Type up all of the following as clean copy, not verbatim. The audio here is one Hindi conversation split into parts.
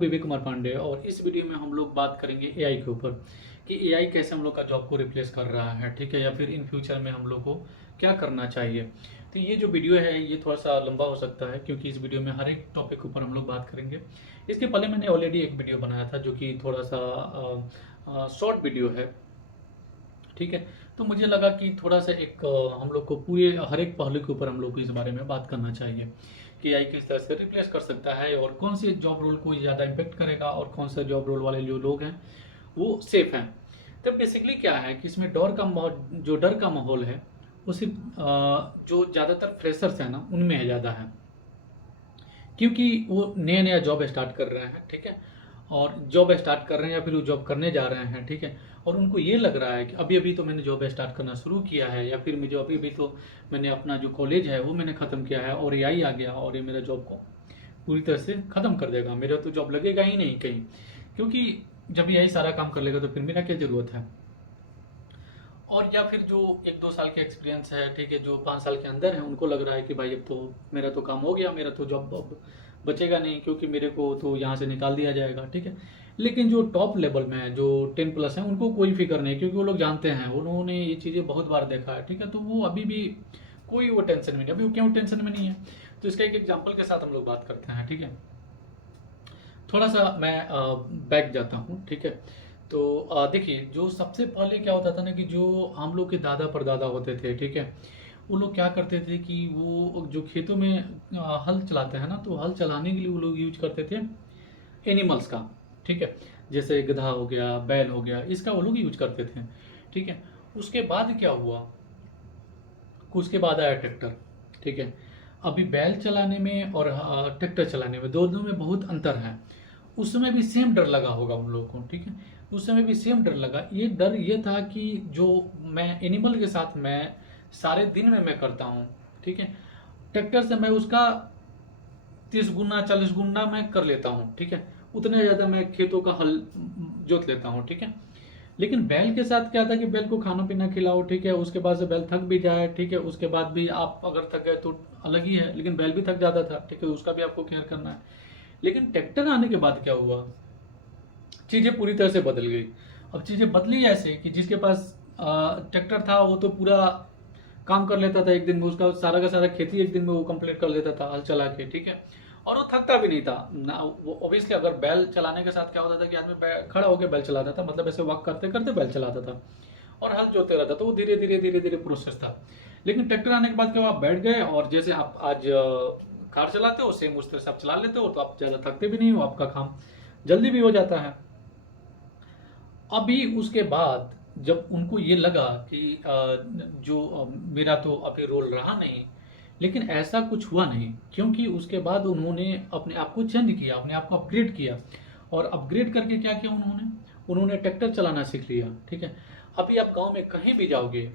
विवेक कुमार पांडे और इस वीडियो में हम लोग बात करेंगे एआई के ऊपर कि एआई कैसे हम लोग का जॉब को रिप्लेस कर रहा है। ठीक है, या फिर इन फ्यूचर में हम लोग को क्या करना चाहिए। तो ये जो वीडियो है ये थोड़ा सा लंबा हो सकता है क्योंकि इस वीडियो में हर एक टॉपिक के ऊपर हम लोग बात करेंगे। इसके पहले मैंने ऑलरेडी एक वीडियो बनाया था जो कि थोड़ा सा शॉर्ट वीडियो है। ठीक है, तो मुझे लगा कि थोड़ा सा एक हम लोग को पूरे हर एक पहलू के ऊपर हम लोग को इस बारे में बात करना चाहिए कि एआई किस तरह से रिप्लेस कर सकता है और कौन सी जॉब रोल को ज़्यादा इम्पेक्ट करेगा और कौन सा जॉब रोल वाले जो लोग हैं वो सेफ हैं। तो बेसिकली क्या है कि इसमें जो डर का माहौल है वो सिर्फ जो ज़्यादातर फ्रेशर्स हैं ना उनमें है ज़्यादा है, क्योंकि वो नया नया जॉब स्टार्ट कर रहे हैं। ठीक है, और जॉब स्टार्ट कर रहे हैं या फिर वो जॉब करने जा रहे हैं। ठीक है, और उनको ये लग रहा है कि अभी अभी तो मैंने जॉब स्टार्ट करना शुरू किया है या फिर मुझे अभी अभी तो मैंने अपना जो कॉलेज है वो मैंने ख़त्म किया है और एआई आ गया और ये मेरा जॉब को पूरी तरह से ख़त्म कर देगा, मेरा तो जॉब लगेगा ही नहीं कहीं, क्योंकि जब यही सारा काम कर लेगा तो फिर मेरा क्या ज़रूरत है। और या फिर जो 1-2 साल के एक्सपीरियंस है, ठीक है, जो 5 साल के अंदर है, उनको लग रहा है कि भाई अब तो मेरा तो काम हो गया, मेरा तो जॉब अब बचेगा नहीं क्योंकि मेरे को तो यहाँ से निकाल दिया जाएगा। ठीक है, लेकिन जो टॉप लेवल में है, जो 10+ है, उनको कोई फिक्र नहीं, क्योंकि वो लोग जानते हैं, उन्होंने ये चीज़ें बहुत बार देखा है। ठीक है, तो वो अभी भी कोई वो टेंशन में नहीं, अभी वो क्यों टेंशन में नहीं है। तो इसका एक एग्जाम्पल के साथ हम लोग बात करते हैं। ठीक है, थोड़ा सा मैं बैक जाता हूँ। ठीक है, तो देखिए, जो सबसे पहले क्या होता था ना कि जो हम लोग के दादा परदादा होते थे, ठीक है, वो लोग क्या करते थे कि वो जो खेतों में हल चलाते हैं ना, तो हल चलाने के लिए वो लोग यूज करते थे एनिमल्स का। ठीक है, जैसे गधा हो गया, बैल हो गया, इसका वो लोग यूज करते थे। ठीक है, उसके बाद क्या हुआ, उसके बाद आया ट्रैक्टर। ठीक है, अभी बैल चलाने में और ट्रैक्टर चलाने में दोनों में बहुत अंतर है। उस समय भी सेम डर लगा होगा उन लोगों को। ठीक है, उस समय भी सेम डर लगा। ये डर ये था कि जो मैं एनिमल के साथ मैं सारे दिन में मैं करता हूँ, ठीक है, ट्रैक्टर से मैं उसका 30 गुना 40 गुना मैं कर लेता हूँ। ठीक है, उतने ज़्यादा मैं खेतों का हल जोत लेता हूँ। ठीक है, लेकिन बैल के साथ क्या था कि बैल को खाना पीना खिलाओ, ठीक है, उसके बाद से बैल थक भी जाए, ठीक है, उसके बाद भी आप अगर थक गए तो अलग ही है, लेकिन बैल भी थक जाता था। ठीक है, उसका भी आपको केयर करना है। लेकिन ट्रैक्टर आने के बाद क्या हुआ, चीज़ें पूरी तरह से बदल गई। अब चीज़ें बदली ऐसे कि जिसके पास ट्रैक्टर था वो तो पूरा काम कर लेता था एक दिन में, उसका सारा का सारा खेती एक दिन में वो कंप्लीट कर लेता था हल चला के। ठीक है, और वो थकता भी नहीं था ना। वो ऑब्वियसली अगर बैल चलाने के साथ क्या होता था कि आदमी खड़ा होकर बैल चलाता था, मतलब ऐसे वॉक करते करते बैल चलाता था और हल जोतते रहता, तो वो धीरे धीरे धीरे धीरे प्रोसेस था। लेकिन ट्रैक्टर आने के बाद क्या हुआ, आप बैठ गए और जैसे आप आज कार चलाते हो सेम उस तरह से आप चला लेते हो, तो आप ज़्यादा थकते भी नहीं हो, आपका काम जल्दी भी हो जाता है। अभी उसके बाद जब उनको ये लगा कि जो मेरा तो अभी रोल रहा नहीं, लेकिन ऐसा कुछ हुआ नहीं, क्योंकि उसके बाद उन्होंने अपने आप को चेंज किया, अपने आप को अपग्रेड किया। और अपग्रेड करके क्या किया उन्होंने, उन्होंने ट्रैक्टर चलाना सीख लिया। ठीक है, अभी आप गांव में कहीं भी जाओगे,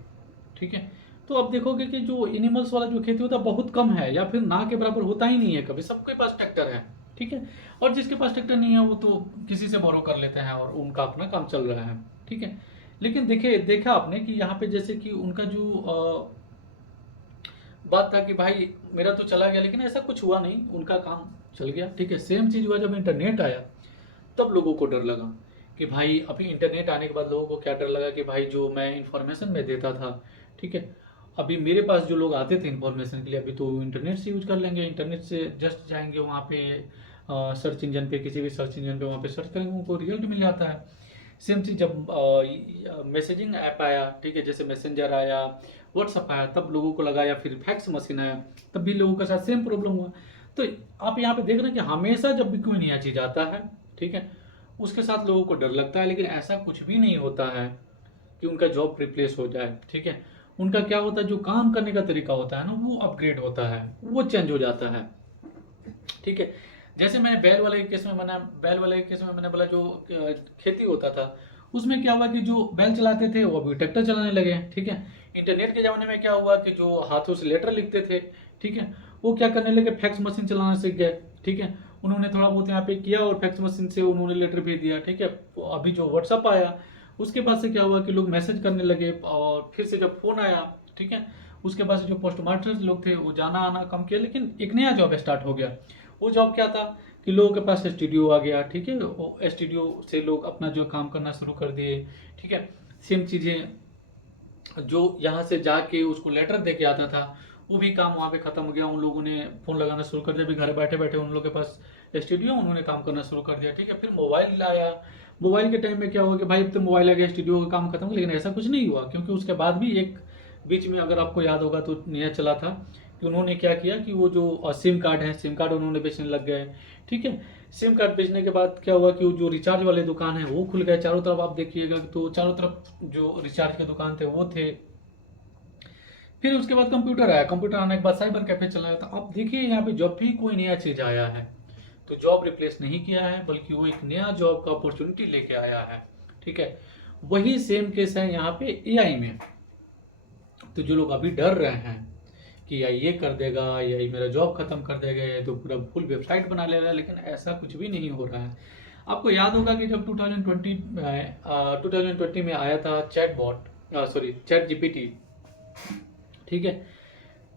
ठीक है, तो आप देखोगे कि जो एनिमल्स वाला जो खेती होता है बहुत कम है या फिर ना के बराबर होता ही नहीं है कभी, सबके पास ट्रैक्टर है। ठीक है, और जिसके पास ट्रैक्टर नहीं है वो तो किसी से बोरो कर लेते हैं और उनका अपना काम चल रहा है। ठीक है, लेकिन देखा आपने कि यहाँ पे जैसे कि उनका जो बात था कि भाई मेरा तो चला गया, लेकिन ऐसा कुछ हुआ नहीं, उनका काम चल गया। ठीक है, सेम चीज़ हुआ जब इंटरनेट आया, तब लोगों को डर लगा कि भाई अभी इंटरनेट आने के बाद लोगों को क्या डर लगा कि भाई जो मैं इंफॉर्मेशन में देता था, ठीक है, अभी मेरे पास जो लोग आते थे इंफॉर्मेशन के लिए अभी तो इंटरनेट से यूज कर लेंगे, इंटरनेट से जस्ट जाएंगे वहाँ पे सर्च इंजन पे, किसी भी सर्च इंजन पे वहाँ पे सर्च करेंगे, उनको रिजल्ट मिल जाता है। सेम चीज़ जब मैसेजिंग ऐप आया, ठीक है, जैसे मैसेंजर आया, व्हाट्सअप आया, तब लोगों को लगा, या फिर फैक्स मशीन आया, तब भी लोगों के साथ सेम प्रॉब्लम हुआ। तो आप यहाँ पे देख रहे हैं कि हमेशा जब भी कोई नया चीज़ आता है, ठीक है, उसके साथ लोगों को डर लगता है, लेकिन ऐसा कुछ भी नहीं होता है कि उनका जॉब रिप्लेस हो जाए। ठीक है, उनका क्या होता है, जो काम करने का तरीका होता है ना वो अपग्रेड होता है, वो चेंज हो जाता है। ठीक है, जैसे मैंने बैल वाले केस में मैंने बोला जो खेती होता था, उसमें क्या हुआ कि जो बैल चलाते थे वो अभी ट्रैक्टर चलाने लगे। ठीक है, इंटरनेट के ज़माने में क्या हुआ कि जो हाथों से लेटर लिखते थे, ठीक है, वो क्या करने लगे, फैक्स मशीन चलाना सीख गए। ठीक है, उन्होंने थोड़ा बहुत यहाँ पे किया और फैक्स मशीन से उन्होंने लेटर भेज दिया। ठीक है, अभी जो व्हाट्सअप आया उसके बाद से क्या हुआ कि लोग मैसेज करने लगे, और फिर से जब फ़ोन आया, ठीक है, उसके बाद से जो पोस्ट मास्टर्स लोग थे वो जाना आना कम किया, लेकिन एक नया जॉब स्टार्ट हो गया। वो जॉब क्या था कि लोगों के पास स्टूडियो आ गया, ठीक है, स्टूडियो से लोग अपना जो काम करना शुरू कर दिए, ठीक है। सेम चीज़ें जो यहाँ से जाके उसको लेटर दे के आता था, वो भी काम वहाँ पे खत्म हो गया। उन लोगों ने फ़ोन लगाना शुरू कर दिया, अभी घर बैठे बैठे उन लोगों के पास स्टूडियो, उन्होंने काम करना शुरू कर दिया, ठीक है। फिर मोबाइल आया, मोबाइल के टाइम में क्या हुआ कि भाई अब तो मोबाइल आ गया, स्टूडियो का काम खत्म हो गया, लेकिन ऐसा कुछ नहीं हुआ, क्योंकि उसके बाद भी एक बीच में, अगर आपको याद होगा तो, नया चला था कि उन्होंने क्या किया कि वो जो सिम कार्ड है, सिम कार्ड उन्होंने बेचने लग गए, ठीक है। सिम कार्ड बेचने के बाद क्या हुआ कि वो जो रिचार्ज वाले दुकान है वो खुल गए चारों तरफ, आप देखिएगा तो चारों तरफ जो रिचार्ज के दुकान थे वो थे। फिर उसके बाद कंप्यूटर आया, कंप्यूटर आने के बाद साइबर कैफे चलाया था। अब देखिए यहाँ पे जब भी कोई नया चीज आया है तो जॉब रिप्लेस नहीं किया है, बल्कि वो एक नया जॉब का अपॉर्चुनिटी लेके आया है, ठीक है। वही सेम केस है यहाँ पे एआई में। तो जो लोग अभी डर रहे हैं कि एआई ये कर देगा, एआई मेरा जॉब खत्म कर देगा, या तो पूरा फुल वेबसाइट बना लेगा, लेकिन ऐसा कुछ भी नहीं हो रहा है। आपको याद होगा कि जब 2020 में आया था चैट जीपीटी, ठीक है।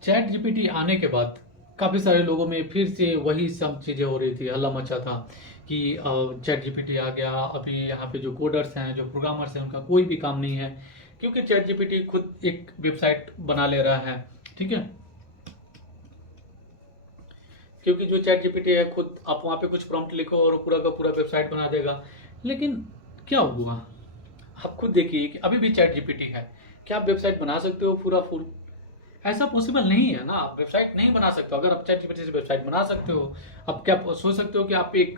चैट जीपीटी आने के बाद काफ़ी सारे लोगों में फिर से वही सब चीज़ें हो रही थी, हल्ला मचा था कि चैट जीपीटी आ गया, अभी यहाँ पे जो कोडर्स हैं, जो प्रोग्रामर्स हैं, उनका कोई भी काम नहीं है, क्योंकि चैट जीपीटी खुद एक वेबसाइट बना ले रहा है, ठीक है। क्योंकि जो चैट जीपीटी है खुद, आप वहाँ पे कुछ प्रॉम्प्ट लिखो और पूरा का पूरा वेबसाइट बना देगा। लेकिन क्या हुआ, आप खुद देखिए कि अभी भी चैट जीपीटी है, क्या आप वेबसाइट बना सकते हो पूरा फुल? ऐसा पॉसिबल नहीं है ना, आप वेबसाइट नहीं बना सकते। अगर आप चैट जीपीटी से वेबसाइट बना सकते हो, आप क्या सोच सकते हो कि आप एक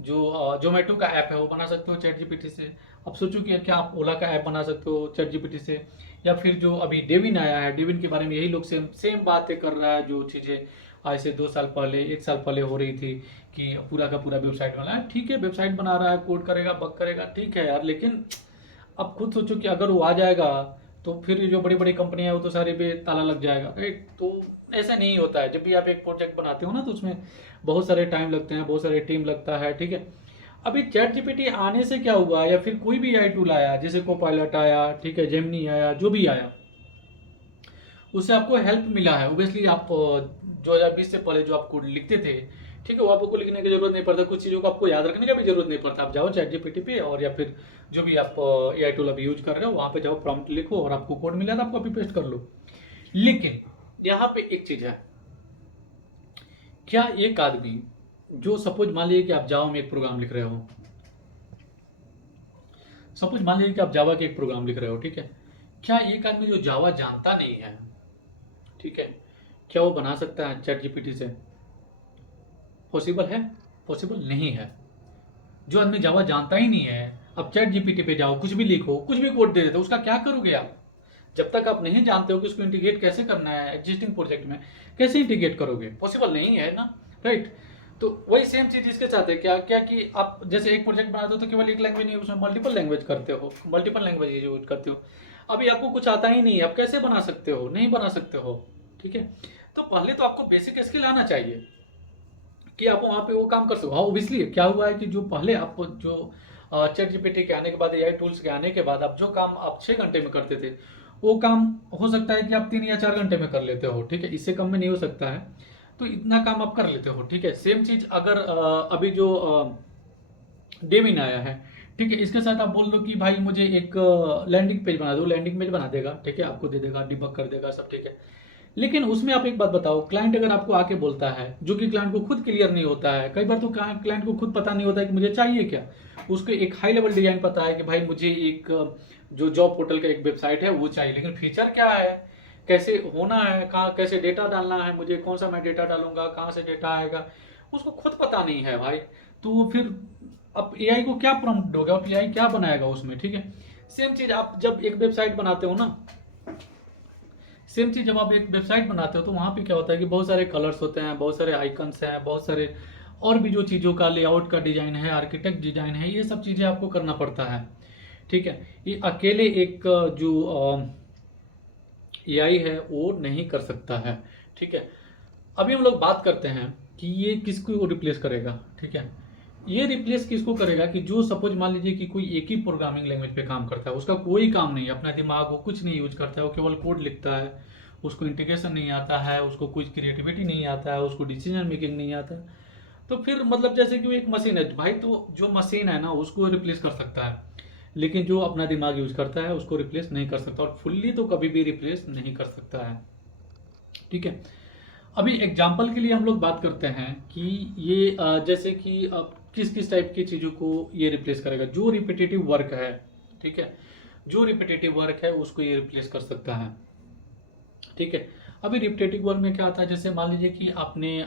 जो जोमेटो का ऐप है वो बना सकते हो चैट जीपीटी से? आप सोचो कि क्या आप ओला का ऐप बना सकते हो चैट जीपीटी से? या फिर जो अभी डेविन आया है, डेविन के बारे में यही लोग सेम सेम बातें कर रहा है, जो चीज़ें आज से 2 साल पहले, 1 साल पहले हो रही थी कि पूरा का पूरा वेबसाइट बना है। ठीक है, वेबसाइट बना रहा है, कोड करेगा, बग करेगा, ठीक है यार, लेकिन अब खुद सोचो कि अगर वो आ जाएगा तो फिर ये जो बड़ी बड़ी कंपनियां हैं वो तो सारे पे ताला लग जाएगा, राइट? तो ऐसा नहीं होता है। जब भी आप एक प्रोजेक्ट बनाते हो ना तो उसमें बहुत सारे टाइम लगते हैं, बहुत सारे टीम लगता है, ठीक है। अभी चैट जीपीटी आने से क्या हुआ, या फिर कोई भी एआई टूल आया, जैसे कोपायलट आया, ठीक है, जेमिनी आया, जो भी आया, उससे आपको हेल्प मिला है। ओबियसली आप 2020 से पहले जो आप कोड लिखते थे, ठीक है, वो आपको लिखने की जरूरत नहीं पड़ता, कुछ चीज़ों को आपको याद रखने का भी जरूरत नहीं पड़ता। आप जाओ चैट जीपीटी पे, और या फिर जो भी आप एआई टूल अभी यूज कर रहे हो वहाँ पे जाओ, प्रॉम्प्ट लिखो और आपको कोड मिला था, आप कॉपी पेस्ट कर लो। लेकिन यहाँ पे एक चीज़ है, क्या एक आदमी, जो सपोज मान लीजिए कि आप जावा में एक प्रोग्राम लिख रहे हो, सपोज मान लीजिए कि आप जावा के एक प्रोग्राम लिख रहे हो, ठीक है, क्या एक आदमी जो जावा जानता नहीं है, ठीक है, क्या वो बना सकता है चैट जीपीटी से? पॉसिबल है? पॉसिबल नहीं है। जो आदमी जावा जानता ही नहीं है, अब चैट जीपीटी पे जाओ, कुछ भी लिखो, कुछ भी कोड दे देते हो, उसका क्या करोगे आप? जब तक आप नहीं जानते हो कि उसको इंटीग्रेट कैसे करना है एग्जिस्टिंग प्रोजेक्ट में, कैसे इंटीग्रेट करोगे? पॉसिबल नहीं है ना, राइट? तो वही सेम चीज इसके साथ है। क्या क्या कि आप जैसे एक प्रोजेक्ट बनाते हो तो केवल एक लैंग्वेज नहीं, उसमें मल्टीपल लैंग्वेज करते हो, मल्टीपल लैंग्वेज यूज करते हो। अभी आपको कुछ आता ही नहीं है, आप कैसे बना सकते हो? नहीं बना सकते हो, ठीक है। तो पहले तो आपको बेसिक स्किल आना चाहिए कि आप वहाँ पे वो काम कर सको। हाँ, ओबियसली क्या हुआ है कि जो पहले आपको जो चैट जीपीटी के आने के बाद, एआई टूल्स के आने के बाद, आप जो काम आप 6 घंटे में करते थे, वो काम हो सकता है कि आप 3 या 4 घंटे में कर लेते हो, ठीक है, इससे कम में नहीं हो सकता है। तो इतना काम आप कर लेते हो, ठीक है। सेम चीज अगर अभी जो डेमिन आया है, ठीक है, इसके साथ आप बोल दो कि भाई मुझे एक लैंडिंग पेज बना दो, लैंडिंग पेज बना देगा, ठीक है, आपको दे देगा, डिबग कर देगा, सब ठीक है। लेकिन उसमें आप एक बात बताओ, क्लाइंट अगर आपको आके बोलता है, जो कि क्लाइंट को खुद क्लियर नहीं होता है, कई बार तो क्लाइंट को खुद पता नहीं होता है कि मुझे चाहिए क्या। उसको एक हाई लेवल डिजाइन पता है कि भाई मुझे एक जो जॉब पोर्टल का एक वेबसाइट है वो चाहिए, लेकिन फीचर क्या है, कैसे होना है, कहाँ कैसे डेटा डालना है, मुझे कौन सा मैं डेटा डालूंगा, कहाँ से डेटा आएगा, उसको खुद पता नहीं है भाई। तो फिर अब एआई को क्या प्रॉम्प्ट दोगे, अब एआई क्या बनाएगा उसमें, ठीक है। सेम चीज आप जब एक वेबसाइट बनाते हो ना, सेम चीज जब आप एक वेबसाइट बनाते हो तो वहाँ पे क्या होता है कि बहुत सारे कलर्स होते हैं, बहुत सारे आइकन्स हैं, बहुत सारे और भी जो चीज़ों का लेआउट का डिजाइन है, आर्किटेक्ट डिजाइन है, ये सब चीज़ें आपको करना पड़ता है, ठीक है। ये अकेले एक जो एआई है वो नहीं कर सकता है, ठीक है। अभी हम लोग बात करते हैं कि ये किसको रिप्लेस करेगा, ठीक है। ये रिप्लेस किसको करेगा कि जो सपोज मान लीजिए कि कोई एक ही प्रोग्रामिंग लैंग्वेज पे काम करता है, उसका कोई काम नहीं है, अपना दिमाग वो कुछ नहीं यूज करता है, वो केवल कोड लिखता है, उसको इंटीग्रेशन नहीं आता है, उसको कुछ क्रिएटिविटी नहीं आता है, उसको डिसीजन मेकिंग नहीं आता है। तो फिर मतलब जैसे कि वो एक मशीन है भाई, तो जो मशीन है ना उसको रिप्लेस कर सकता है, लेकिन जो अपना दिमाग यूज करता है उसको रिप्लेस नहीं कर सकता, और फुल्ली तो कभी भी रिप्लेस नहीं कर सकता है। ठीक है। अभी एग्जाम्पल के लिए हम लोग बात करते हैं कि ये जैसे कि किस किस टाइप की चीज़ों को ये रिप्लेस करेगा। जो रिपीटेटिव वर्क है, ठीक है, जो रिपीटेटिव वर्क है उसको ये रिप्लेस कर सकता है। ठीक है। अभी रिपीटेटिव वर्क में क्या आता है, जैसे मान लीजिए कि आपने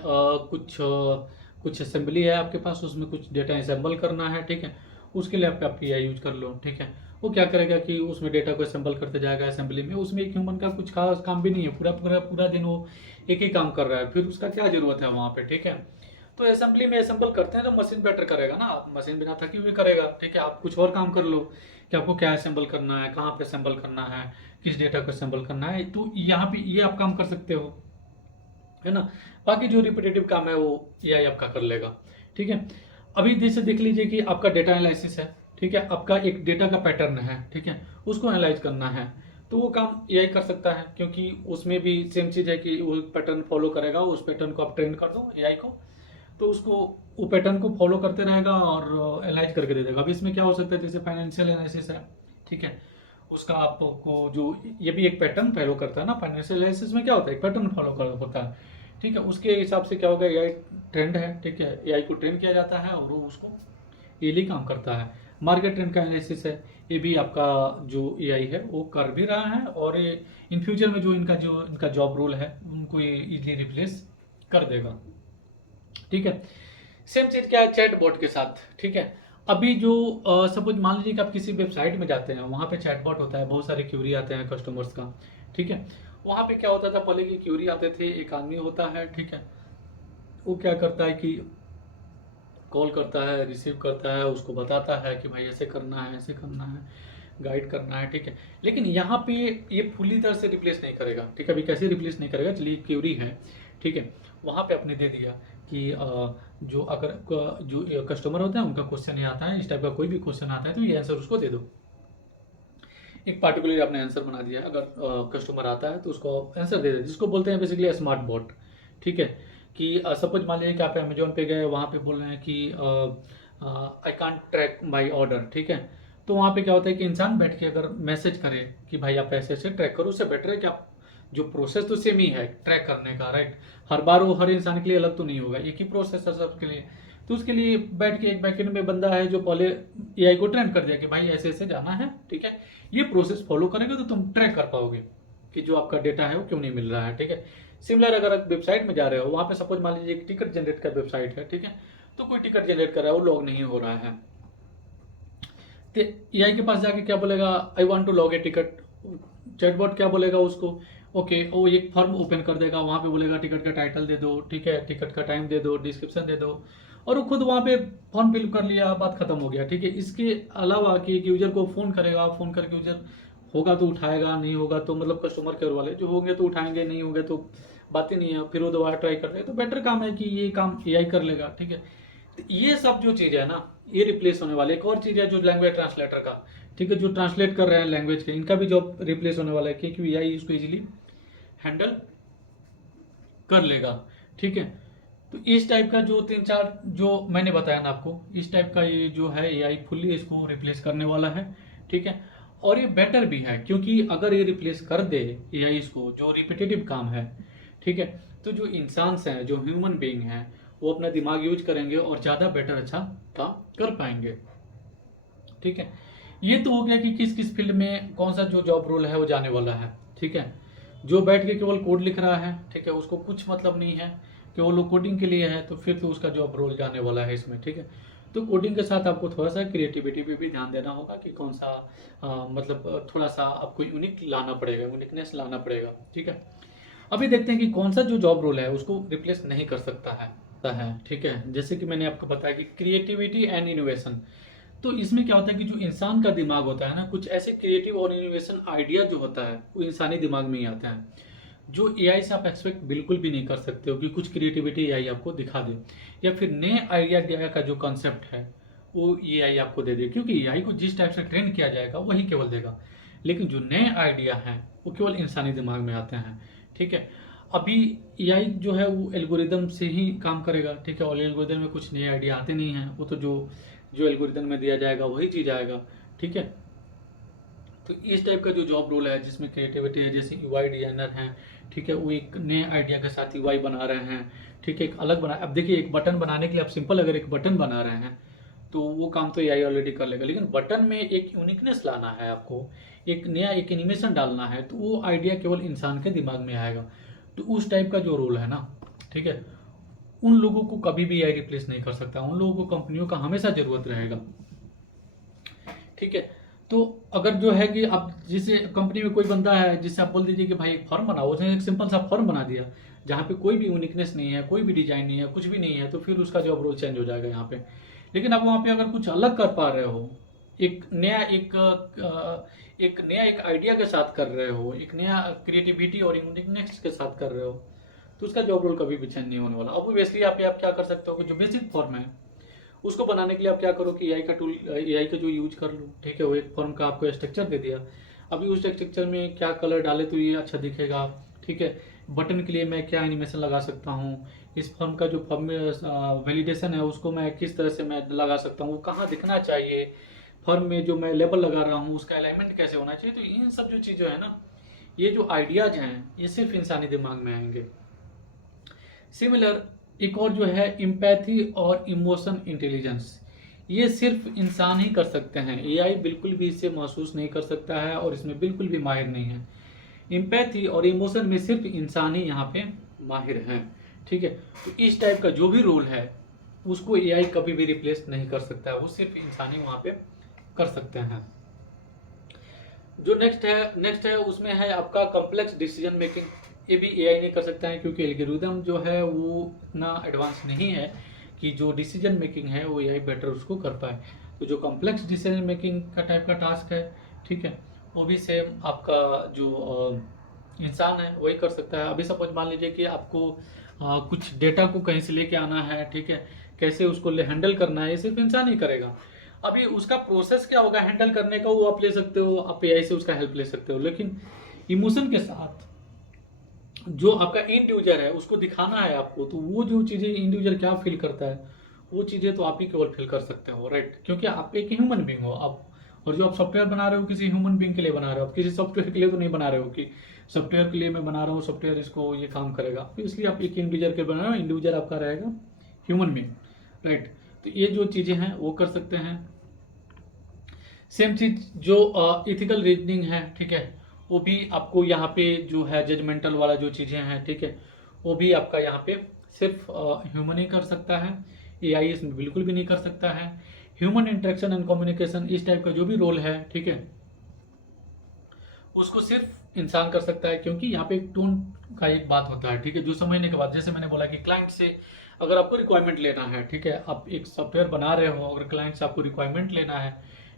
कुछ असेंबली है आपके पास, उसमें कुछ डेटा असेंबल करना है, ठीक है, उसके लिए आप एआई यूज कर लो। ठीक है। वो क्या करेगा कि उसमें डेटा को असेंबल करते जाएगा असेंबली में, उसमें एक ह्यूमन का कुछ खास काम भी नहीं है, पूरा पूरा पूरा दिन वो एक ही काम कर रहा है, फिर उसका क्या जरूरत है वहाँ पे। ठीक है। तो असेंबली में असेंबल करते हैं तो मशीन बेटर करेगा ना, आप मशीन बिना थकी हुई करेगा। ठीक है। आप कुछ और काम कर लो कि आपको क्या असेंबल करना है, कहाँ पे असेंबल करना है, किस डेटा को असेंबल करना है, तो यहाँ पे ये आप काम कर सकते हो, है ना। बाकी जो रिपीटेटिव काम है वो एआई आपका कर लेगा। ठीक है। अभी जैसे देख लीजिए कि आपका डेटा एनालिसिस है, ठीक है, आपका एक डेटा का पैटर्न है, ठीक है, उसको एनालाइज करना है, तो वो काम एआई कर सकता है, क्योंकि उसमें भी सेम चीज़ है कि वो पैटर्न फॉलो करेगा, उस पैटर्न को आप ट्रेन कर दो एआई को, तो उसको वो पैटर्न को फॉलो करते रहेगा और एनालाइज करके दे देगा। अभी इसमें क्या हो सकता है, जैसे फाइनेंशियल एनालिसिस है, ठीक है, उसका आपको जो ये भी एक पैटर्न फॉलो करता है ना, फाइनेंशियल एनालिसिस में क्या होता है, एक पैटर्न फॉलो कर होता है। ठीक है। उसके हिसाब से क्या होगा, एआई ट्रेंड है, ठीक है, एआई को ट्रेन किया जाता है और वो उसको इजीली काम करता है। मार्केट ट्रेंड का एनालिसिस है, ये भी आपका जो एआई है वो कर भी रहा है, और ये इन फ्यूचर में जो इनका जॉब रोल है उनको ये इजीली रिप्लेस कर देगा। ठीक है। सेम चीज क्या है चैटबॉट के साथ। ठीक है। अभी जो सपोज मान लीजिए कि आप किसी वेबसाइट में जाते हैं, वहां पे चैटबॉट होता है, बहुत सारे क्यूरी आते हैं कस्टमर्स का। ठीक है। वहां पे क्या होता था पहले की क्यूरी आते थे, एक आदमी होता है, ठीक है, वो क्या करता है कि कॉल करता है, रिसीव करता है, उसको बताता है कि भाई ऐसे करना है, ऐसे करना है, गाइड करना है। ठीक है। लेकिन यहाँ पे ये फुली तरह से रिप्लेस नहीं करेगा। ठीक है। अभी कैसे रिप्लेस नहीं करेगा, चलिए क्यूरी है, ठीक है, वहाँ पे आपने दे दिया कि जो अगर जो कस्टमर होता है उनका क्वेश्चन ये आता है, इस टाइप का कोई भी क्वेश्चन आता है तो ये आंसर उसको दे दो। एक पार्टिकुलर आपने आंसर बना दिया, अगर कस्टमर आता है तो उसको आंसर दे दे, जिसको बोलते हैं बेसिकली स्मार्ट बॉट। ठीक है। कि सपोज मान लीजिए कि आप अमेजोन पे गए, वहाँ पे बोल रहे हैं कि I can't track my order. ठीक है। तो वहाँ पे क्या होता है कि इंसान बैठ के अगर मैसेज करे कि भाई आप ऐसे ऐसे ट्रैक करो, उससे बेटर है कि आप जो प्रोसेस तो सेम ही है ट्रैक करने का, राइट। हर बार वो हर इंसान के लिए अलग तो नहीं होगा, एक ही प्रोसेस है सबके लिए। तो उसके लिए बैठ के एक बैकएंड में बंदा है जो पहले एआई को ट्रेन कर दिया कि भाई ऐसे ऐसे जाना है, ठीक है, ये प्रोसेस फॉलो करेंगे तो तुम ट्रैक कर पाओगे कि जो आपका डेटा है वो क्यों नहीं मिल रहा है। ठीक है। सिमिलर अगर आप वेबसाइट में जा रहे हो, वहां पे सपोज मान लीजिए एक टिकट जनरेट का वेबसाइट है, ठीक है, तो कोई टिकट जनरेट कर रहा है, वो लॉग नहीं हो रहा है, तो एआई के पास जाके क्या बोलेगा, I want to log a ticket. Chatbot क्या बोलेगा उसको, ओके, वो एक फॉर्म ओपन कर देगा, वहां पे बोलेगा टिकट का टाइटल दे दो, ठीक है, टिकट का टाइम दे दो, डिस्क्रिप्शन दे दो, और वो खुद वहां पे फॉर्म फिल कर लिया, बात खत्म हो गया। ठीक है। इसके अलावा कि एक यूजर को फोन करेगा, फोन करके यूजर होगा तो उठाएगा, नहीं होगा तो मतलब कस्टमर केयर वाले जो होंगे तो उठाएंगे, नहीं होंगे तो बात ही नहीं है, फिर वो दोबारा ट्राई करते हैं, तो बेटर काम है कि ये काम एआई कर लेगा। ठीक है। तो ये सब जो चीज़ है ना, ये रिप्लेस होने वाले। एक और चीज़ है जो लैंग्वेज ट्रांसलेटर का, ठीक है, जो ट्रांसलेट कर रहे हैं लैंग्वेज के, इनका भी जॉब रिप्लेस होने वाला है, क्योंकि एआई इसको इजीली हैंडल कर लेगा। ठीक है। तो इस टाइप का जो तीन चार जो मैंने बताया ना आपको, इस टाइप का ये जो है एआई फुल्ली इसको रिप्लेस करने वाला है। ठीक है। और ये बेटर भी है, क्योंकि अगर ये रिप्लेस कर दे एआई इसको, जो रिपीटेटिव काम है, ठीक है, तो जो इंसान हैं, जो ह्यूमन बीइंग हैं, वो अपना दिमाग यूज करेंगे और ज़्यादा बेटर अच्छा काम कर पाएंगे। ठीक है। ये तो हो गया कि किस किस फील्ड में कौन सा जो जॉब रोल है वो जाने वाला है। ठीक है। जो बैठ के केवल कोड लिख रहा है, ठीक है, उसको कुछ मतलब नहीं है, केवल वो कोडिंग के लिए है, तो फिर तो उसका जॉब रोल जाने वाला है इसमें। ठीक है। तो कोडिंग के साथ आपको थोड़ा सा क्रिएटिविटी पे भी ध्यान देना होगा कि कौन सा मतलब थोड़ा सा आपको यूनिक लाना पड़ेगा, यूनिकनेस लाना पड़ेगा। ठीक है। अभी देखते हैं कि कौन सा जो जॉब रोल है उसको रिप्लेस नहीं कर सकता है। ठीक है। जैसे कि मैंने आपको बताया कि क्रिएटिविटी एंड इनोवेशन, तो इसमें क्या होता है कि जो इंसान का दिमाग होता है ना, कुछ ऐसे क्रिएटिव और इनोवेशन आइडिया जो होता है वो इंसानी दिमाग में ही आता है, जो एआई से आप एक्सपेक्ट बिल्कुल भी नहीं कर सकते हो कि कुछ क्रिएटिविटी एआई आपको दिखा दे, या फिर नए आइडिया का जो कॉन्सेप्ट है वो एआई आपको दे दे, क्योंकि एआई को जिस टाइप से ट्रेन किया जाएगा वही केवल देगा। लेकिन जो नए आइडिया हैं वो केवल इंसानी दिमाग में आते हैं। ठीक है। अभी एआई जो है वो एल्गोरिदम से ही काम करेगा, ठीक है, और एल्गोरिदम में कुछ नए आइडिया आते नहीं हैं, वो तो जो जो एल्गोरिदम में दिया जाएगा वही चीज़ आएगा, ठीक है। तो इस टाइप का जो जॉब रोल है जिसमें क्रिएटिविटी है, जैसे यूआई डिजाइनर हैं, ठीक है, वो एक नए आइडिया के साथ यूआई बना रहे हैं, ठीक है, एक अलग बना। अब देखिए एक बटन बनाने के लिए आप सिंपल अगर एक बटन बना रहे हैं तो वो काम तो एआई ऑलरेडी कर लेगा, लेकिन बटन में एक यूनिकनेस लाना है आपको, एक नया एक एनिमेशन डालना है, तो वो आइडिया केवल इंसान के दिमाग में आएगा। तो उस टाइप का जो रोल है ना, ठीक है, उन लोगों को कभी भी एआई रिप्लेस नहीं कर सकता, उन लोगों को कंपनियों का हमेशा जरूरत रहेगा, ठीक है। तो अगर जो है कि आप जिसे कंपनी में कोई बंदा है जिससे आप बोल दीजिए कि भाई एक फॉर्म बनाओ, उसने एक सिंपल सा फॉर्म बना दिया जहाँ पे कोई भी यूनिकनेस नहीं है, कोई भी डिजाइन नहीं है, कुछ भी नहीं है, तो फिर उसका जॉब रोल चेंज हो जाएगा यहाँ पे। लेकिन आप वहाँ पे अगर कुछ अलग कर पा रहे हो, एक नया एक आइडिया के साथ कर रहे हो, एक नया क्रिएटिविटी और यूनिकनेस के साथ कर रहे हो, तो उसका जॉब रोल कभी भी चेंज नहीं होने वाला। ऑब्वियसली आप क्या कर सकते हो कि जो बेसिक फॉर्म है उसको बनाने के लिए आप क्या करो कि एआई का जो यूज कर लो, ठीक है, वो एक फॉर्म का आपको स्ट्रक्चर दे दिया, अभी उस स्ट्रक्चर में क्या कलर डाले तो ये अच्छा दिखेगा, ठीक है, बटन के लिए मैं क्या एनिमेशन लगा सकता हूँ, इस फॉर्म का जो फॉर्म वैलिडेशन है उसको मैं किस तरह से मैं लगा सकता हूँ, वो कहाँ दिखना चाहिए, फॉर्म में जो मैं लेबल लगा रहा हूँ उसका अलाइनमेंट कैसे होना चाहिए। तो इन सब जो चीज़ें हैं ना, ये जो आइडियाज हैं ये सिर्फ इंसानी दिमाग में आएंगे। सिमिलर एक और जो है इम्पैथी और इमोशन इंटेलिजेंस, ये सिर्फ इंसान ही कर सकते हैं, एआई बिल्कुल भी इसे महसूस नहीं कर सकता है और इसमें बिल्कुल भी माहिर नहीं है। इम्पैथी और इमोशन में सिर्फ इंसान ही यहाँ पे माहिर हैं, ठीक है। तो इस टाइप का जो भी रोल है उसको एआई कभी भी रिप्लेस नहीं कर सकता है, वो सिर्फ इंसान ही वहाँ पे कर सकते हैं। जो नेक्स्ट है उसमें है आपका कॉम्प्लेक्स डिसीजन मेकिंग। ये भी एआई नहीं कर सकता है क्योंकि एल्गोरिदम जो है वो इतना एडवांस नहीं है कि जो डिसीजन मेकिंग है वो एआई बेटर उसको कर पाए। तो जो कॉम्प्लेक्स डिसीजन मेकिंग का टाइप का टास्क है, ठीक है, वो भी सेम आपका जो इंसान है वही कर सकता है। अभी सपोज मान लीजिए कि आपको कुछ डेटा को कहीं से लेके आना है, ठीक है, कैसे उसको हैंडल करना है, ये सिर्फ इंसान ही करेगा। अभी उसका प्रोसेस क्या होगा हैंडल करने का, वो आप ले सकते हो, आप एआई से उसका हेल्प ले सकते हो, लेकिन इमोशन के साथ जो आपका इंड यूजर है उसको दिखाना है आपको, तो वो जो चीज़ें इंड यूजर क्या फील करता है वो चीज़ें तो आप ही केवल फील कर सकते हो, राइट, क्योंकि आप एक ह्यूमन बींग हो आप, और जो आप सॉफ्टवेयर बना रहे हो किसी ह्यूमन बींग के लिए बना रहे हो, आप किसी सॉफ्टवेयर के लिए तो नहीं बना रहे हो कि सॉफ्टवेयर के लिए मैं बना रहा हूँ, सॉफ्टवेयर इसको ये काम करेगा, तो इसलिए आप एक इंडिविजुअल के बना रहे हो, इंडिविजुअल आपका रहेगा ह्यूमन बींग, राइट। तो ये जो चीज़ें हैं वो कर सकते हैं। सेम चीज जो इथिकल रीजनिंग है, ठीक है, वो भी आपको यहाँ पे जो है जजमेंटल वाला जो चीज़ें हैं, ठीक है, वो भी आपका यहाँ पे सिर्फ ह्यूमन ही कर सकता है, एआई इसमें बिल्कुल भी नहीं कर सकता है। ह्यूमन इंटरेक्शन एंड कम्युनिकेशन इस टाइप का जो भी रोल है, ठीक है, उसको सिर्फ इंसान कर सकता है, क्योंकि यहाँ पे एक टोन का एक बात होता है, ठीक है, जो समझने के बाद, जैसे मैंने बोला कि क्लाइंट से अगर आपको रिक्वायरमेंट लेना है, ठीक है, आप एक सॉफ्टवेयर बना रहे हो, अगर क्लाइंट से आपको रिक्वायरमेंट लेना है,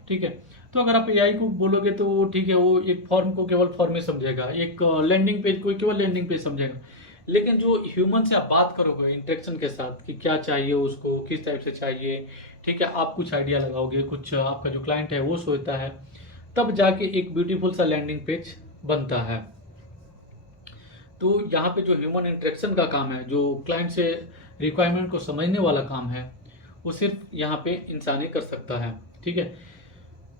ठीक है, तो अगर आप एआई को बोलोगे तो वो ठीक है, वो एक फॉर्म को केवल फॉर्म में समझेगा, एक लैंडिंग पेज को केवल लैंडिंग पेज समझेगा, लेकिन जो ह्यूमन से आप बात करोगे इंटरेक्शन के साथ कि क्या चाहिए उसको, किस टाइप से चाहिए, ठीक है, आप कुछ आइडिया लगाओगे, कुछ आपका जो क्लाइंट है वो सोचता है, तब जाके एक ब्यूटीफुल सा लैंडिंग पेज बनता है। तो यहाँ पे जो ह्यूमन इंटरेक्शन का काम है, जो क्लाइंट से रिक्वायरमेंट को समझने वाला काम है, वो सिर्फ यहाँ पे इंसान ही कर सकता है, ठीक है।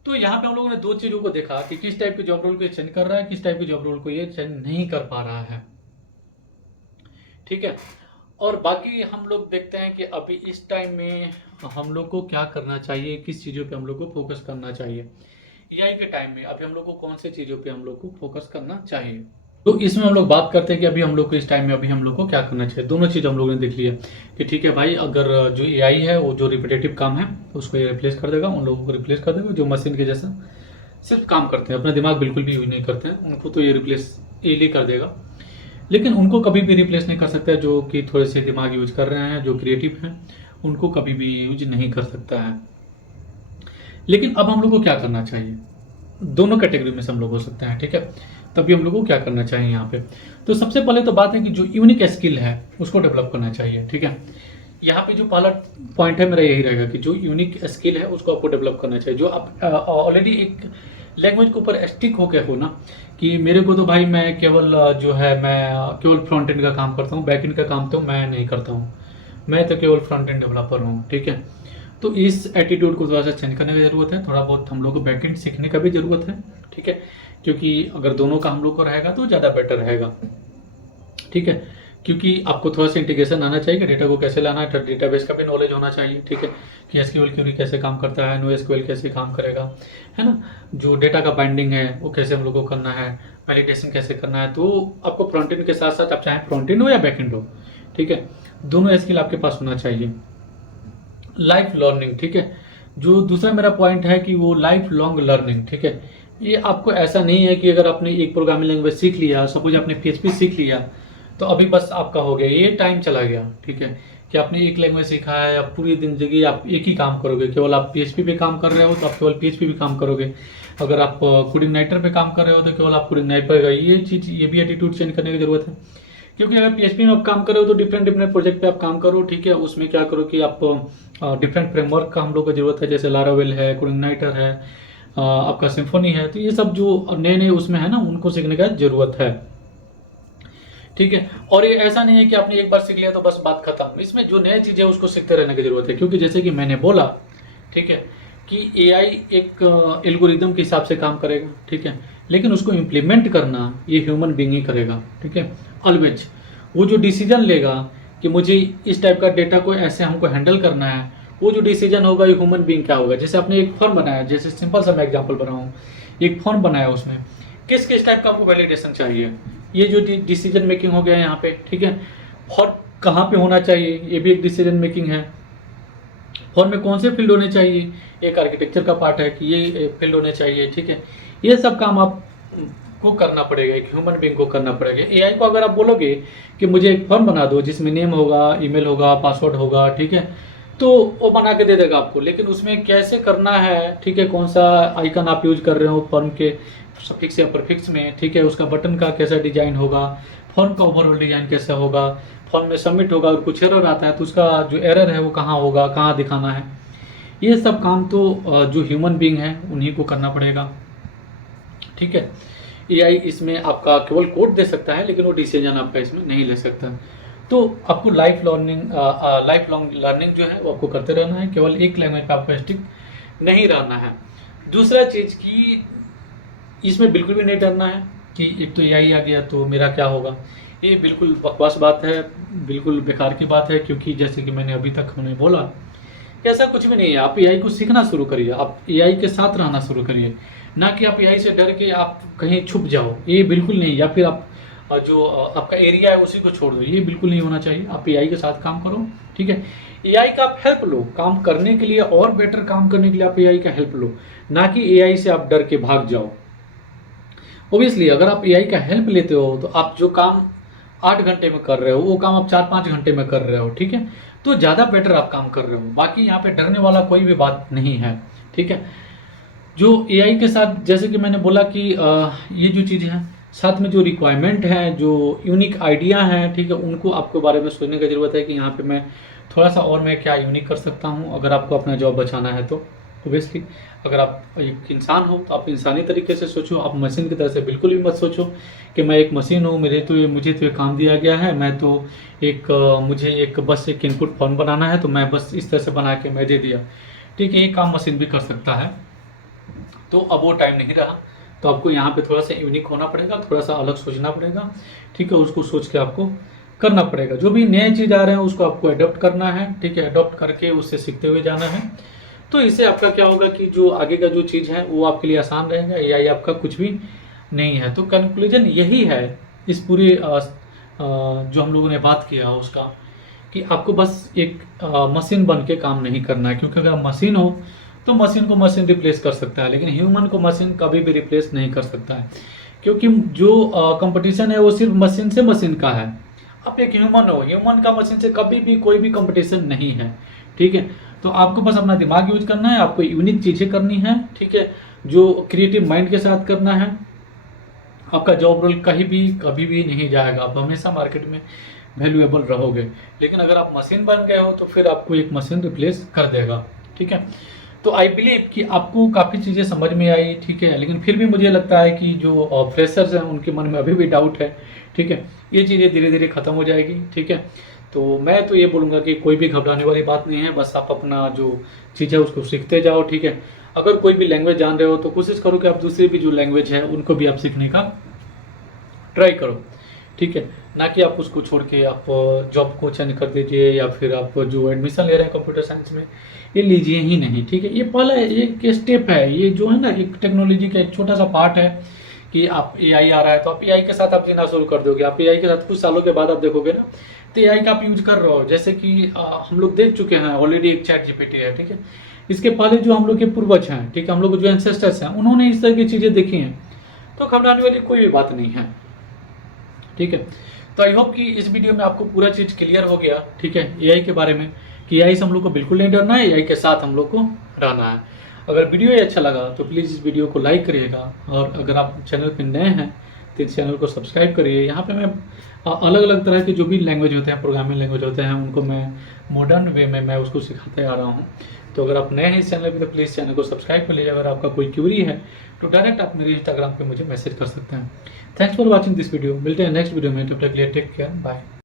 तो यहाँ पे हम लोगों ने दो चीज़ों को देखा कि किस टाइप के जॉब रोल को ये चेंज कर रहा है, किस टाइप के जॉब रोल को ये चेंज नहीं कर पा रहा है, ठीक है। और बाकी हम लोग देखते हैं कि अभी इस टाइम में हम लोग को क्या करना चाहिए, किस चीज़ों पे हम लोग को फोकस करना चाहिए, एआई के टाइम में अभी हम लोग को कौन से चीज़ों पे हम लोग को फोकस करना चाहिए। तो इसमें हम लोग बात करते हैं कि अभी हम लोग को इस टाइम में अभी हम लोग को क्या करना चाहिए। दोनों चीज़ हम लोगों ने देख लिया कि ठीक है भाई, अगर जो एआई है वो जो रिपीटेटिव काम है उसको ये रिप्लेस कर देगा, उन लोगों को रिप्लेस कर देगा जो मशीन के जैसा सिर्फ काम करते हैं, अपना दिमाग बिल्कुल भी यूज नहीं करते हैं, उनको तो ये रिप्लेस इजीली कर देगा। लेकिन उनको कभी भी रिप्लेस नहीं कर सकता है जो कि थोड़े से दिमाग यूज कर रहे हैं, जो क्रिएटिव हैं, उनको कभी भी यूज नहीं कर सकता है। लेकिन अब हम लोग को क्या करना चाहिए, दोनों कैटेगरी में से हम लोग हो सकते हैं, ठीक है। तभी हम लोग को क्या करना चाहिए यहाँ पे, तो सबसे पहले तो बात है कि जो यूनिक स्किल है उसको डेवलप करना चाहिए, ठीक है। यहाँ पे जो पहला पॉइंट है मेरा यही रहेगा कि जो यूनिक स्किल है उसको आपको डेवलप करना चाहिए। जो आप ऑलरेडी एक लैंग्वेज के ऊपर स्टिक होके हो ना, कि मेरे को तो भाई मैं केवल जो है मैं केवल फ्रंट एंड का काम करता हूँ, बैक एंड का काम तो मैं नहीं करता हूँ, मैं तो केवल फ्रंट एंड डेवलपर हूँ, ठीक है। तो इस एटीट्यूड को थोड़ा सा चेंज करने की ज़रूरत है, थोड़ा बहुत हम लोग को बैक एंड सीखने का भी ज़रूरत है, ठीक है। क्योंकि अगर दोनों का हम लोग को रहेगा तो ज़्यादा बेटर रहेगा, ठीक है। क्योंकि आपको थोड़ा सा इंटीग्रेशन आना चाहिए कि डेटा को कैसे लाना है, डेटाबेस का भी नॉलेज होना चाहिए, ठीक है। कि एसक्यूएल क्वेरी कैसे काम करता है, नो एसक्यूएल कैसे काम करेगा, है ना। जो डेटा का बाइंडिंग है वो कैसे हम लोग को करना है, वैलिडेशन कैसे करना है। तो आपको फ्रंट एंड के साथ साथ आप चाहे फ्रंट एंड हो या बैक एंड हो, ठीक है, दोनों स्किल आपके पास होना चाहिए। लाइफ लर्निंग, ठीक है। जो दूसरा मेरा पॉइंट है कि वो लाइफ लॉन्ग लर्निंग, ठीक है। ये आपको ऐसा नहीं है कि अगर आपने एक प्रोग्रामिंग लैंग्वेज सीख लिया, सपोज आपने PHP सीख लिया तो अभी बस आपका हो गया, ये टाइम चला गया, ठीक है। कि आपने एक लैंग्वेज सीखा है, अब पूरी जिंदगी आप एक ही काम करोगे, केवल आप PHP पे काम कर रहे हो तो आप केवल PHP पे काम करोगे। अगर आप कोडिंग नाइटर पे काम कर रहे हो तो केवल आप कोडिंग नाइटर, ये चीज़, ये भी एटीट्यूड चेंज करने की जरूरत है। क्योंकि अगर PHP में आप काम कर रहे हो तो डिफरेंट डिफरेंट प्रोजेक्ट पे आप काम करो, ठीक है। उसमें क्या करो कि आप डिफरेंट फ्रेमवर्क का हम लोग को जरूरत है, जैसे लारावेल है, कोडिंग नाइटर है, आपका सिम्फोनी है। तो ये सब जो नए नए उसमें है ना, उनको सीखने का जरूरत है, ठीक है। और ये ऐसा नहीं है कि आपने एक बार सीख लिया तो बस बात खत्म, इसमें जो नई चीज़ है उसको सीखते रहने की जरूरत है। क्योंकि जैसे कि मैंने बोला, ठीक है, कि AI एक एल्गोरिदम के हिसाब से काम करेगा, ठीक है, लेकिन उसको इम्प्लीमेंट करना ये ह्यूमन बीइंग ही करेगा, ठीक है। ऑलवेज वो जो डिसीजन लेगा कि मुझे इस टाइप का डेटा को ऐसे हमको हैंडल करना है, वो जो डिसीजन होगा ये ह्यूमन बीइंग क्या होगा। जैसे आपने एक फॉर्म बनाया, जैसे सिंपल सा मैं एग्जांपल बना हूँ, एक फॉर्म बनाया, उसमें किस किस टाइप का आपको वैलिडेशन चाहिए, ये जो डिसीजन मेकिंग हो गया है यहाँ पे, ठीक है। फॉर्म कहाँ पे होना चाहिए, ये भी एक डिसीजन मेकिंग है। फॉर्म में कौन से फील्ड होने चाहिए, एक आर्किटेक्चर का पार्ट है कि ये फील्ड होने चाहिए, ठीक है। ये सब काम आप को करना पड़ेगा, एक ह्यूमन बीइंग को करना पड़ेगा। AI को अगर आप बोलोगे कि मुझे एक फॉर्म बना दो जिसमें नेम होगा, ईमेल होगा, पासवर्ड होगा, ठीक है, तो वो बना के दे देगा आपको। लेकिन उसमें कैसे करना है, ठीक है, कौन सा आइकन आप यूज कर रहे हो फॉर्म के सफिक्स या प्रीफिक्स में, ठीक है, उसका बटन का कैसा डिजाइन होगा, फॉर्म का ओवरऑल डिजाइन कैसा होगा, फॉर्म में सबमिट होगा और कुछ एरर आता है तो उसका जो एरर है वो कहाँ होगा, कहाँ दिखाना है, ये सब काम तो जो ह्यूमन बीइंग है उन्हीं को करना पड़ेगा, ठीक है। AI इसमें आपका केवल कोड दे सकता है, लेकिन वो डिसीजन आपका इसमें नहीं ले सकता। तो आपको लाइफ लॉन्ग लर्निंग जो है वो आपको करते रहना है, केवल एक लैंग्वेज पे आपको स्टिक नहीं रहना है। दूसरा चीज़ कि इसमें बिल्कुल भी नहीं डरना है कि एक तो AI आ गया तो मेरा क्या होगा, ये बिल्कुल बकवास बात है, बिल्कुल बेकार की बात है। क्योंकि जैसे कि मैंने अभी तक हमने बोला कि ऐसा कुछ भी नहीं है। आप AI को सीखना शुरू करिए, आप AI के साथ रहना शुरू करिए, ना कि आप AI से डर के आप कहीं छुप जाओ, ये बिल्कुल नहीं। या फिर आप जो आपका एरिया है उसी को छोड़ दो, ये बिल्कुल नहीं होना चाहिए। आप AI के साथ काम करो, ठीक है। AI का आप हेल्प लो काम करने के लिए, और बेटर काम करने के लिए आप AI का हेल्प लो, ना कि AI से आप डर के भाग जाओ। ओबियसली अगर आप AI का हेल्प लेते हो तो आप जो काम 8 घंटे में कर रहे हो वो काम आप 4-5 घंटे में कर रहे हो, ठीक है। तो ज़्यादा बेटर आप काम कर रहे हो। बाकी यहाँ पे डरने वाला कोई भी बात नहीं है, ठीक है। जो AI के साथ जैसे कि मैंने बोला कि ये जो चीज़ है, साथ में जो रिक्वायरमेंट है, जो यूनिक आइडिया है, ठीक है, उनको आपको बारे में सोचने की ज़रूरत है कि यहाँ पे मैं थोड़ा सा और मैं क्या यूनिक कर सकता हूँ अगर आपको अपना जॉब बचाना है तो। ओबियसली अगर आप एक इंसान हो तो आप इंसानी तरीके से सोचो, आप मशीन की तरह से बिल्कुल भी मत सोचो कि मैं एक मशीन हूँ, मुझे तो ये काम दिया गया है, मैं तो मुझे एक बस एक इनपुट फॉर्म बनाना है तो मैं बस इस तरह से बना के मैं दे दिया, ठीक है। ये काम मशीन भी कर सकता है। तो अब वो टाइम नहीं रहा, तो आपको यहाँ पे थोड़ा सा यूनिक होना पड़ेगा, थोड़ा सा अलग सोचना पड़ेगा, ठीक है। उसको सोच के आपको करना पड़ेगा। जो भी नए चीज़ आ रहे हैं उसको आपको अडॉप्ट करना है, ठीक है। अडॉप्ट करके उससे सीखते हुए जाना है। तो इससे आपका क्या होगा कि जो आगे का जो चीज़ है वो आपके लिए आसान रहेगा। AI आपका कुछ भी नहीं है। तो कंक्लूजन यही है इस पूरे जो हम लोगों ने बात किया उसका, कि आपको बस एक मशीन बन के काम नहीं करना है। क्योंकि अगर मशीन हो तो मशीन को मशीन रिप्लेस कर सकता है, लेकिन ह्यूमन को मशीन कभी भी रिप्लेस नहीं कर सकता है। क्योंकि जो कंपटीशन है वो सिर्फ मशीन से मशीन का है। आप एक ह्यूमन हो, ह्यूमन का मशीन से कभी भी कोई भी कंपटीशन नहीं है, ठीक है। तो आपको बस अपना दिमाग यूज करना है, आपको यूनिक चीज़ें करनी है, ठीक है, जो क्रिएटिव माइंड के साथ करना है। आपका जॉब रोल कहीं भी कभी भी नहीं जाएगा, आप हमेशा मार्केट में वैल्यूएबल रहोगे। लेकिन अगर आप मशीन बन गए हो तो फिर आपको एक मशीन रिप्लेस कर देगा, ठीक है। तो आई बिलीव कि आपको काफ़ी चीज़ें समझ में आई, ठीक है। लेकिन फिर भी मुझे लगता है कि जो फ्रेशर्स हैं उनके मन में अभी भी डाउट है, ठीक है। ये चीज़ें धीरे धीरे ख़त्म हो जाएगी, ठीक है। तो मैं तो ये बोलूँगा कि कोई भी घबराने वाली बात नहीं है, बस आप अपना जो चीज़ है उसको सीखते जाओ, ठीक है। अगर कोई भी लैंग्वेज जान रहे हो तो कोशिश करो कि आप दूसरी भी जो लैंग्वेज है उनको भी आप सीखने का ट्राई करो, ठीक है। ना कि आप उसको छोड़ के आप जॉब को चेंज कर दीजिए, या फिर आप जो एडमिशन ले रहे हैं कंप्यूटर साइंस में ये लीजिए ही नहीं, ठीक है। ये पहला एक स्टेप है, ये जो है ना एक टेक्नोलॉजी का एक छोटा सा पार्ट है कि आप एआई आ रहा है तो आप एआई के साथ आप जीना शुरू कर दोगे। आप एआई के साथ कुछ सालों के बाद आप देखोगे ना, तो एआई का आप यूज कर रहे हो। जैसे कि हम लोग देख चुके हैं ऑलरेडी, एक चैट जीपीटी है, ठीक है। इसके पहले जो हम लोग के पूर्वज हैं, ठीक है, हम लोग जो एंसेस्टर्स हैं, उन्होंने इस तरह की चीज़ें देखी हैं। तो घबराने वाली कोई भी बात नहीं है, ठीक है। तो आई होप कि इस वीडियो में आपको पूरा चीज़ क्लियर हो गया, ठीक है, एआई के बारे में, कि एआई से हम लोग को बिल्कुल नहीं डरना है, एआई के साथ हम लोग को रहना है। अगर वीडियो ये अच्छा लगा तो प्लीज़ इस वीडियो को लाइक करिएगा, और अगर आप चैनल पर नए हैं तो इस चैनल को सब्सक्राइब करिए। यहाँ पे मैं अलग अलग तरह के जो भी लैंग्वेज होते हैं, प्रोग्रामिंग लैंग्वेज होते हैं, उनको मैं मॉडर्न वे में मैं उसको सिखाते आ रहा हूँ। तो अगर आप नए हैं इस चैनल पे तो प्लीज़ चैनल को सब्सक्राइब कर लीजिए। अगर आपका कोई क्यूरी है तो डायरेक्ट आप मेरे इंस्टाग्राम पे मुझे मैसेज कर सकते हैं। Thanks for watching this video. मिलते हैं नेक्स्ट वीडियो में, तब तक के लिए टेक केयर, बाय।